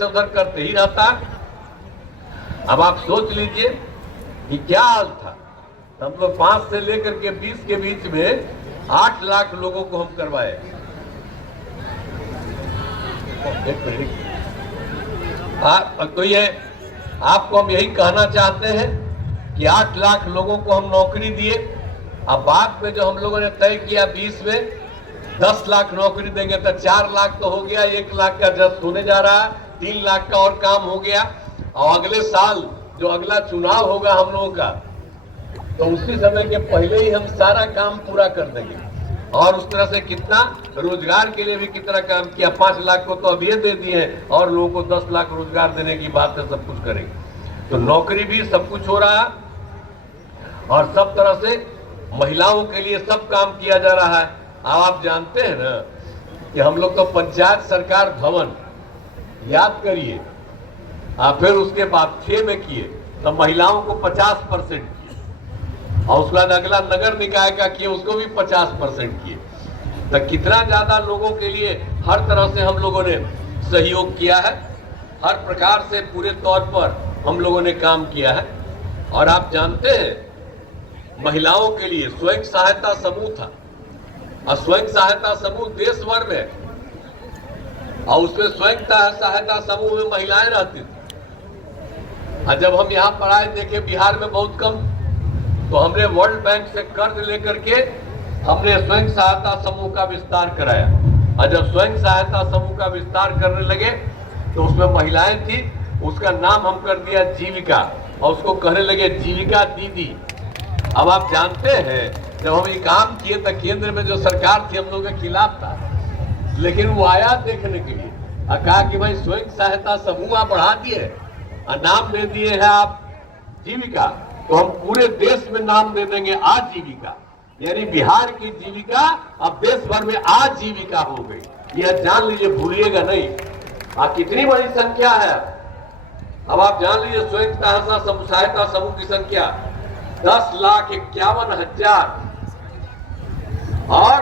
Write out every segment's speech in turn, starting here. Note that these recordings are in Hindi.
से उधर करते ही रहता। अब आप सोच लीजिए कि क्या हाल था। हम लोग 5 से लेकर के 20 के बीच में 8 लाख लोगों को हम करवाए। तो ये आपको हम यही कहना चाहते हैं कि 8 लाख लोगों को हम नौकरी दिए। अब बाद में जो हम लोगों ने तय किया 20 में 10 लाख नौकरी देंगे तो 4 लाख तो हो गया, 1 लाख का जस्ट होने जा रहा है, 3 लाख का और काम हो गया। और अगले साल जो अगला चुनाव होगा हम लोगों का, तो उसी समय के पहले ही हम सारा काम पूरा कर देंगे। और उस तरह से कितना रोजगार के लिए भी कितना काम किया। 5 लाख को तो अभी दे दिए हैं और लोगों को 10 लाख रोजगार देने की बात है, सब कुछ करेंगे। तो नौकरी भी सब कुछ हो रहा है और सब तरह से महिलाओं के लिए सब काम किया जा रहा है। अब आप जानते हैं ना कि हम लोग तो पंचायत सरकार भवन याद करिए, फिर उसके बाद 6 में किए तो महिलाओं को 50% किए और उसके बाद अगला नगर निकाय का किए, उसको भी 50% किए। तो कितना ज्यादा लोगों के लिए हर तरह से हम लोगों ने सहयोग किया है, हर प्रकार से पूरे तौर पर हम लोगों ने काम किया है। और आप जानते हैं महिलाओं के लिए स्वयं सहायता समूह था और स्वयं सहायता समूह देश भर में, और उसमें स्वयं सहायता समूह में महिलाएं रहती थी। और जब हम यहाँ पर आए देखे बिहार में बहुत कम, तो हमने वर्ल्ड बैंक से कर्ज लेकर के हमने स्वयं सहायता समूह का विस्तार कराया। और जब स्वयं सहायता समूह का विस्तार करने लगे तो उसमें महिलाएं थी, उसका नाम हम कर दिया जीविका और उसको कहने लगे जीविका दीदी। अब आप जानते हैं जब हम ये काम किए तो केंद्र में जो सरकार थी हम लोगों के खिलाफ था, लेकिन वो आया देखने के लिए और कहा कि भाई स्वयं सहायता समूह आप बढ़ा दिए और नाम दे दिए हैं आप जीविका, तो हम पूरे देश में नाम दे देंगे आजीविका। यानी बिहार की जीविका अब देश भर में आजीविका हो गई। यह जान लीजिए, भूलिएगा नहीं। कितनी बड़ी संख्या है। अब आप जान लीजिए स्वयं सहायता समूह की संख्या 10,51,000 और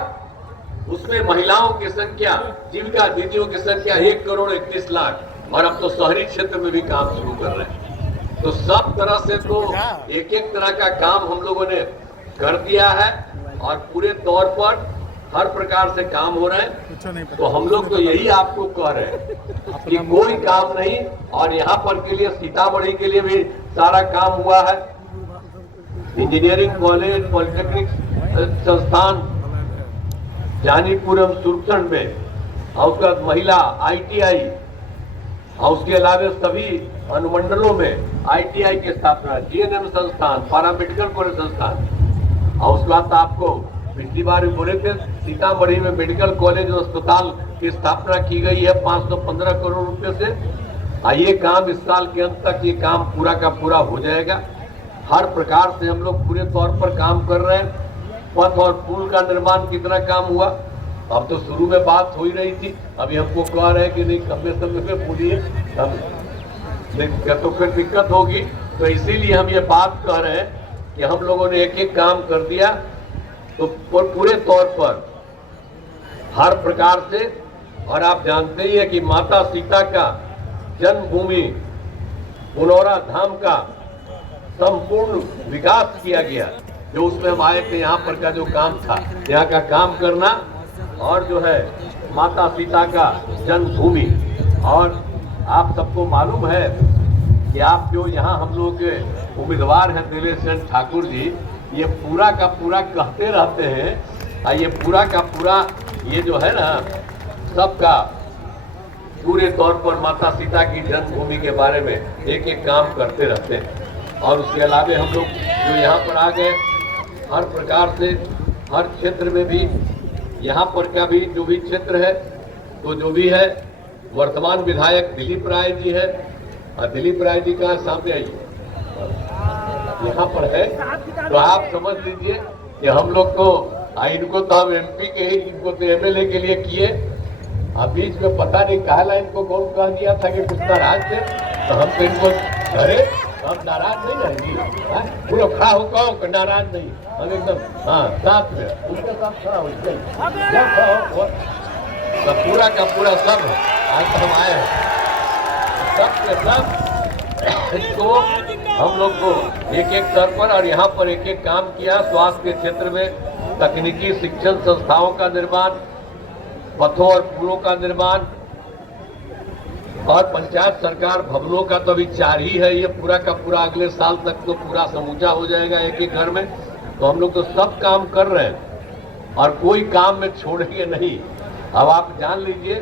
उसमें महिलाओं की संख्या, जीविका दीदियों की संख्या 1,31,00,000। और अब तो शहरी क्षेत्र में भी काम शुरू कर रहे हैं। तो सब तरह से तो एक एक तरह का काम हम लोगों ने कर दिया है और पूरे तौर पर हर प्रकार से काम हो रहे हैं। तो हम लोग तो यही आपको कह रहे हैं कि कोई काम नहीं। और यहाँ पर के लिए सीतामढ़ी के लिए भी सारा काम हुआ है। इंजीनियरिंग कॉलेज, पॉलिटेक्निक संस्थान जानीपुरम सुरक्षण में, और उसके बाद महिला ITI और उसके अलावा सभी अनुमंडलों में ITI की स्थापना, GNM संस्थान, पैरामेडिकल कॉलेज संस्थान। और उसके बाद आपको पिछली बार भी बोले थे सीतामढ़ी में मेडिकल कॉलेज और अस्पताल की स्थापना की गई है 515 करोड़ रुपए से। ये काम इस साल के अंत तक ये काम पूरा का पूरा हो जाएगा। हर प्रकार से हम लोग पूरे तौर पर काम कर रहे हैं। पथ और पुल का निर्माण कितना काम हुआ, अब तो शुरू में बात हो ही रही थी, अभी हमको कह रहे हैं कि नहीं कम समय में बोलिए, तो फिर दिक्कत होगी। तो इसीलिए हम ये बात कह रहे हैं कि हम लोगों ने एक एक काम कर दिया। तो पूरे तौर पर हर प्रकार से, और आप जानते ही है कि माता सीता का जन्मभूमि पुनौरा धाम का संपूर्ण विकास किया गया। जो उसमें हम आए थे, यहाँ पर का जो काम था, यहाँ का काम करना, और जो है माता सीता का जन्मभूमि। और आप सबको मालूम है कि आप जो यहाँ हम लोग के उम्मीदवार हैं दिलेश चंद्र ठाकुर जी, ये पूरा का पूरा कहते रहते हैं। और ये पूरा का पूरा ये जो है ना सबका पूरे तौर पर माता सीता की जन्मभूमि के बारे में एक एक काम करते रहते हैं। और उसके अलावा हम लोग जो यहाँ पर आ गए, हर प्रकार से हर क्षेत्र में भी यहाँ पर का भी जो भी क्षेत्र है, तो जो भी है वर्तमान विधायक दिलीप राय जी है। और दिलीप राय जी का सामने आइए, यहाँ पर है। तो आप समझ लीजिए कि हम लोग तो इनको तो हम MP के ही, इनको तो MLA के लिए किए। अब बीच में पता नहीं कहला इनको कौन कह दिया था कि कुछ नाराज थे, तो हम तो इनको अरे हम नाराज नहीं रहेंगे, पूरा खड़ा हो कहो नाराज नहीं, हम एकदम साथ में उनके साथ खड़ा हो। तो पूरा का पूरा सब आज हम आए हैं। के सब इसको हम लोग को एक एक स्तर पर और यहाँ पर एक एक काम किया। स्वास्थ्य के क्षेत्र में तकनीकी शिक्षण संस्थाओं का निर्माण, पथों और पुलों का निर्माण और पंचायत सरकार भवनों का तो अभी 4 ही है। ये पूरा का पूरा अगले साल तक तो पूरा समूचा हो जाएगा एक एक घर में। तो हम लोग तो सब काम कर रहे हैं और कोई काम में छोड़ेंगे नहीं। अब आप जान लीजिए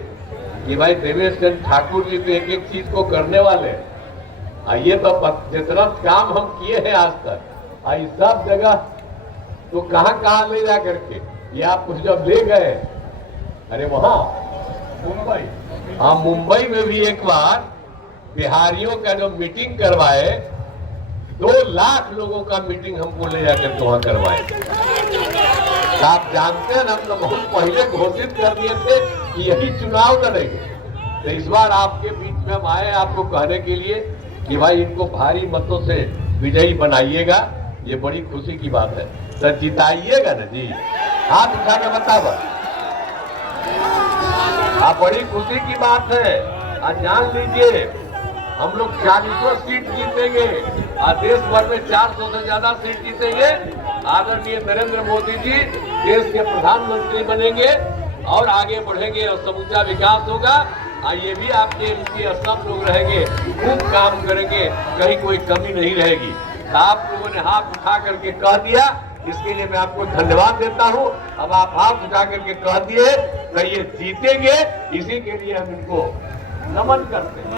कि भाई देवेश चंद्र ठाकुर जी तो एक एक चीज को करने वाले हैं। ये तो जितना काम हम किए हैं आज तक, सब जगह तो कहाँ ले जा करके ये आप कुछ जब ले गए, अरे वहां मुंबई, हाँ मुंबई में भी एक बार बिहारियों का जो मीटिंग करवाए, 2 लाख लोगों का मीटिंग हमको ले जाकर वहां करवाए। आप जानते हैं ना, हम तो बहुत पहले घोषित कर दिए थे कि यही चुनाव लड़ेंगे। तो इस बार आपके बीच में हम आए आपको कहने के लिए कि भाई इनको भारी मतों से विजयी बनाइएगा। ये बड़ी खुशी की बात है। तो जिताइएगा ना जी, हाथ उठा के बताओ। आप बड़ी खुशी की बात है। आज जान लीजिए हम लोग 40 सीट जीतेंगे और देश भर में 400 से ज्यादा सीट जीतेंगे। आदरणीय नरेंद्र मोदी जी देश के प्रधानमंत्री बनेंगे और आगे बढ़ेंगे और समूचा विकास होगा। ये भी आपके सब लोग रहेंगे, खूब काम करेंगे, कहीं कोई कमी नहीं रहेगी। आप लोगों ने हाथ उठा करके कह दिया, इसके लिए मैं आपको धन्यवाद देता हूं। अब आप हाथ उठा करके कह दिए तो ये जीतेंगे, इसी के लिए हम इनको नमन करते हैं।